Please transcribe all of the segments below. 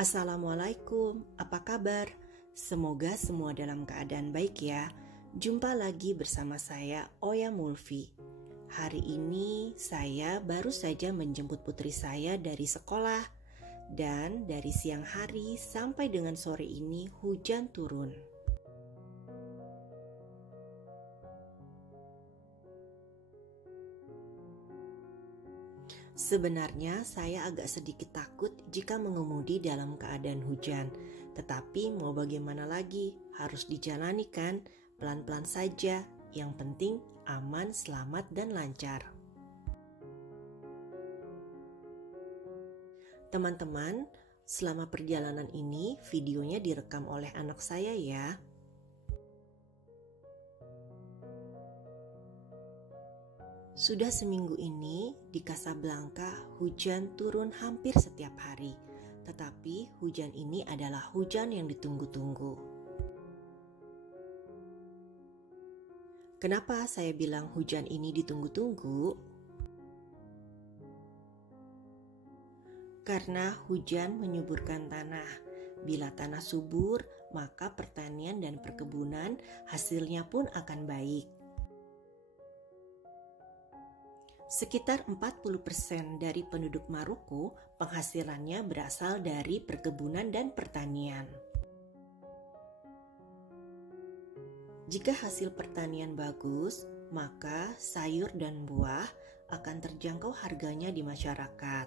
Assalamualaikum, apa kabar? Semoga semua dalam keadaan baik ya. Jumpa lagi bersama saya, Oya Mulfi. Hari ini saya baru saja menjemput putri saya dari sekolah. Dan dari siang hari sampai dengan sore ini hujan turun. Sebenarnya saya agak sedikit takut jika mengemudi dalam keadaan hujan. Tetapi mau bagaimana lagi, harus dijalani kan, pelan-pelan saja. Yang penting aman, selamat, dan lancar. Teman-teman, selama perjalanan ini videonya direkam oleh anak saya ya. Sudah seminggu ini di Casablanca hujan turun hampir setiap hari. Tetapi hujan ini adalah hujan yang ditunggu-tunggu. Kenapa saya bilang hujan ini ditunggu-tunggu? Karena hujan menyuburkan tanah. Bila tanah subur, maka pertanian dan perkebunan hasilnya pun akan baik. Sekitar 40% dari penduduk Maroko penghasilannya berasal dari perkebunan dan pertanian. Jika hasil pertanian bagus, maka sayur dan buah akan terjangkau harganya di masyarakat.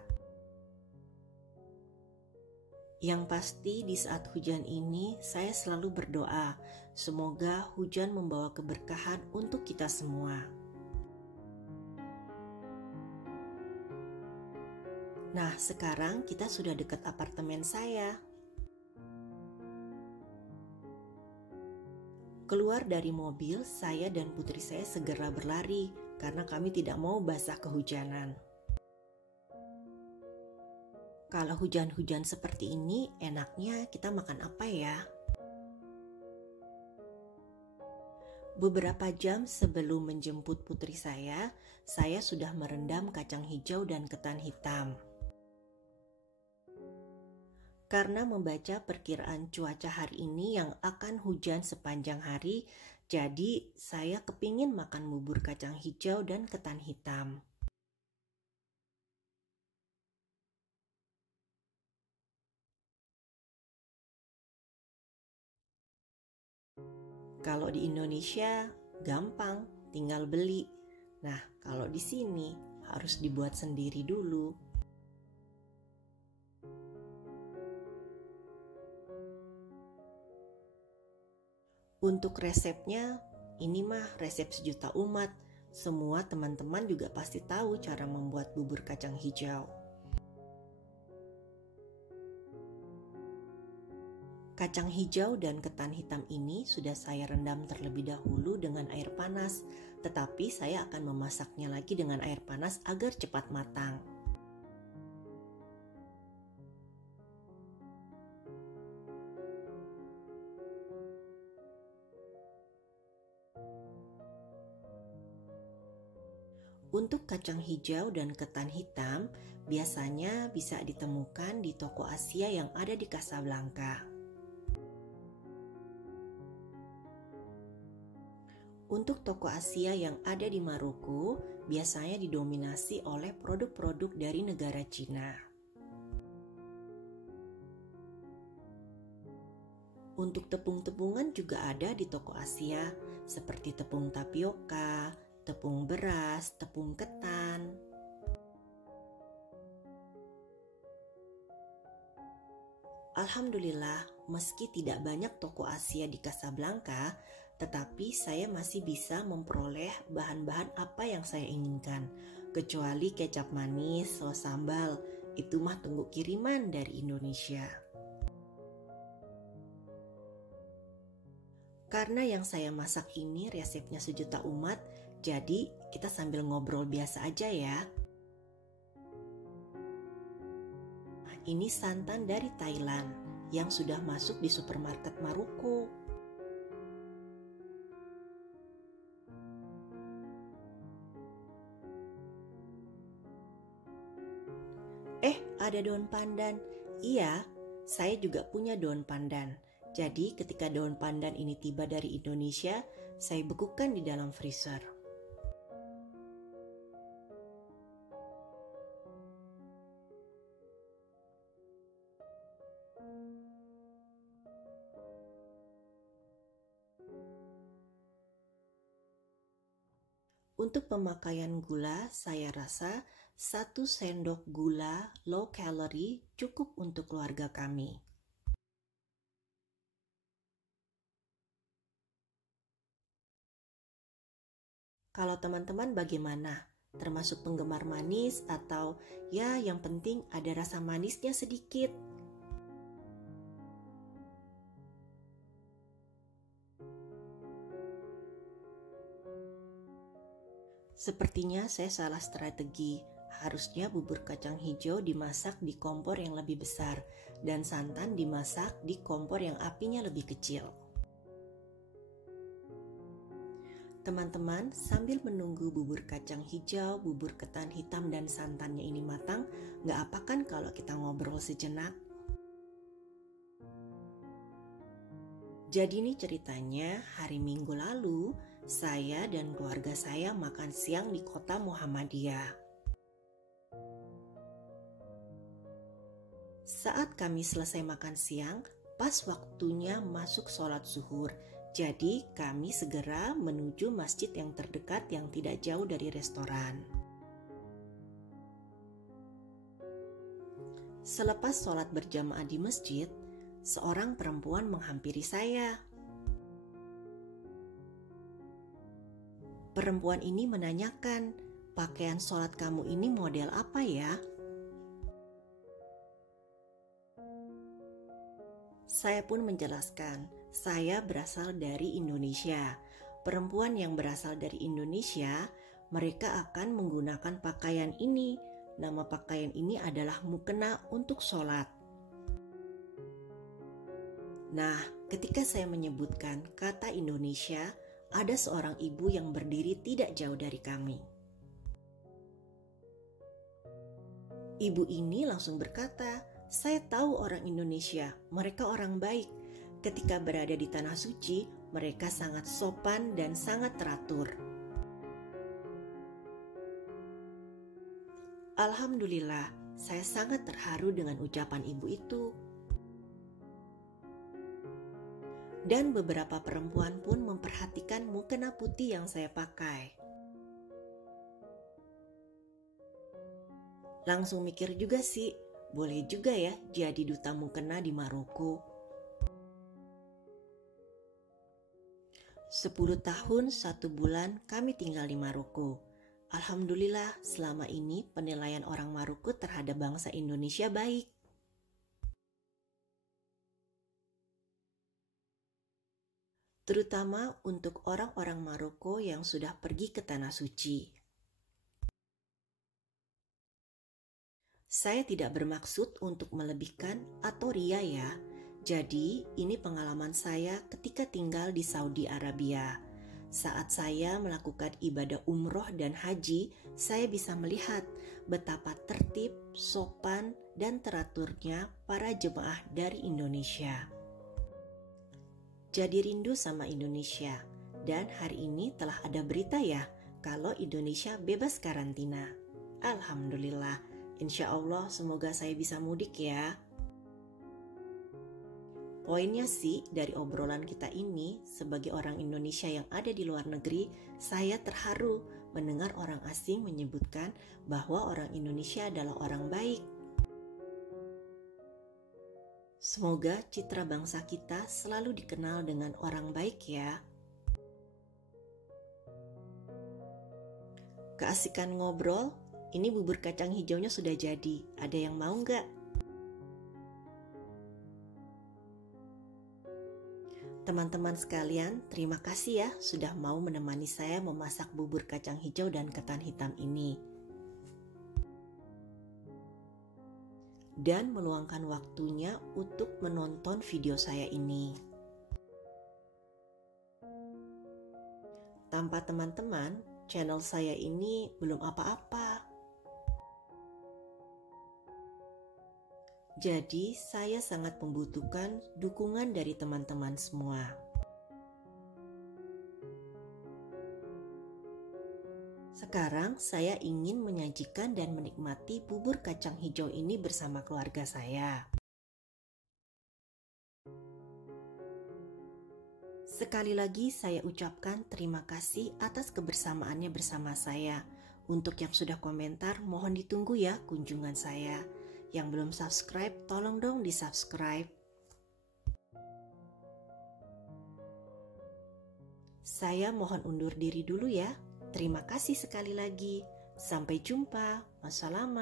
Yang pasti di saat hujan ini saya selalu berdoa, semoga hujan membawa keberkahan untuk kita semua. Nah, sekarang kita sudah dekat apartemen saya. Keluar dari mobil, saya dan putri saya segera berlari karena kami tidak mau basah kehujanan. Kalau hujan-hujan seperti ini, enaknya kita makan apa ya? Beberapa jam sebelum menjemput putri saya sudah merendam kacang hijau dan ketan hitam. Karena membaca perkiraan cuaca hari ini yang akan hujan sepanjang hari, jadi saya kepingin makan bubur kacang hijau dan ketan hitam. Kalau di Indonesia gampang, tinggal beli. Nah, kalau di sini harus dibuat sendiri dulu. Untuk resepnya, ini mah resep sejuta umat. Semua teman-teman juga pasti tahu cara membuat bubur kacang hijau. Kacang hijau dan ketan hitam ini sudah saya rendam terlebih dahulu dengan air panas, tetapi saya akan memasaknya lagi dengan air panas agar cepat matang. Untuk kacang hijau dan ketan hitam, biasanya bisa ditemukan di toko Asia yang ada di Casablanca. Untuk toko Asia yang ada di Maroko, biasanya didominasi oleh produk-produk dari negara Cina. Untuk tepung-tepungan juga ada di toko Asia, seperti tepung tapioka, tepung beras, tepung ketan. Alhamdulillah, meski tidak banyak toko Asia di Casablanca, tetapi saya masih bisa memperoleh bahan-bahan apa yang saya inginkan. Kecuali kecap manis, saus sambal, itu mah tunggu kiriman dari Indonesia. Karena yang saya masak ini resepnya sejuta umat, jadi kita sambil ngobrol biasa aja ya. Ini santan dari Thailand yang sudah masuk di supermarket Maroko. Ada daun pandan. Iya, saya juga punya daun pandan. Jadi ketika daun pandan ini tiba dari Indonesia, saya bekukan di dalam freezer. Untuk pemakaian gula, saya rasa 1 sendok gula low calorie cukup untuk keluarga kami. Kalau teman-teman bagaimana? Termasuk penggemar manis atau ya yang penting ada rasa manisnya sedikit? Sepertinya saya salah strategi. Harusnya bubur kacang hijau dimasak di kompor yang lebih besar dan santan dimasak di kompor yang apinya lebih kecil. Teman-teman, sambil menunggu bubur kacang hijau, bubur ketan hitam, dan santannya ini matang, gak apa kan kalau kita ngobrol sejenak? Jadi ini ceritanya, hari Minggu lalu, saya dan keluarga saya makan siang di kota Muhammadiyah. Saat kami selesai makan siang, pas waktunya masuk sholat zuhur. Jadi kami segera menuju masjid yang terdekat yang tidak jauh dari restoran. Selepas sholat berjamaah di masjid, seorang perempuan menghampiri saya. Perempuan ini menanyakan, pakaian sholat kamu ini model apa ya? Saya pun menjelaskan, saya berasal dari Indonesia. Perempuan yang berasal dari Indonesia, mereka akan menggunakan pakaian ini. Nama pakaian ini adalah mukena untuk sholat. Nah, ketika saya menyebutkan kata Indonesia, ada seorang ibu yang berdiri tidak jauh dari kami. Ibu ini langsung berkata, "Saya tahu orang Indonesia, mereka orang baik. Ketika berada di tanah suci, mereka sangat sopan dan sangat teratur." Alhamdulillah, saya sangat terharu dengan ucapan ibu itu. Dan beberapa perempuan pun memperhatikan mukena putih yang saya pakai. Langsung mikir juga sih, boleh juga ya jadi duta mukena di Maroko. 10 tahun 1 bulan kami tinggal di Maroko. Alhamdulillah selama ini penilaian orang Maroko terhadap bangsa Indonesia baik. Terutama untuk orang-orang Maroko yang sudah pergi ke tanah suci. Saya tidak bermaksud untuk melebihkan atau ria ya. Jadi ini pengalaman saya ketika tinggal di Saudi Arabia. Saat saya melakukan ibadah umroh dan haji, saya bisa melihat betapa tertib, sopan, dan teraturnya para jemaah dari Indonesia. Jadi rindu sama Indonesia. Dan hari ini telah ada berita ya, kalau Indonesia bebas karantina. Alhamdulillah, insya Allah semoga saya bisa mudik ya. Poinnya sih dari obrolan kita ini, sebagai orang Indonesia yang ada di luar negeri, saya terharu mendengar orang asing menyebutkan bahwa orang Indonesia adalah orang baik. Semoga citra bangsa kita selalu dikenal dengan orang baik ya. Keasikan ngobrol, ini bubur kacang hijaunya sudah jadi. Ada yang mau nggak? Teman-teman sekalian, terima kasih ya sudah mau menemani saya memasak bubur kacang hijau dan ketan hitam ini. Dan meluangkan waktunya untuk menonton video saya ini. Tanpa teman-teman, channel saya ini belum apa-apa. Jadi, saya sangat membutuhkan dukungan dari teman-teman semua. Sekarang saya ingin menyajikan dan menikmati bubur kacang hijau ini bersama keluarga saya. Sekali lagi saya ucapkan terima kasih atas kebersamaannya bersama saya. Untuk yang sudah komentar, mohon ditunggu ya kunjungan saya. Yang belum subscribe, tolong dong di-subscribe. Saya mohon undur diri dulu ya. Terima kasih sekali lagi. Sampai jumpa. Wassalam.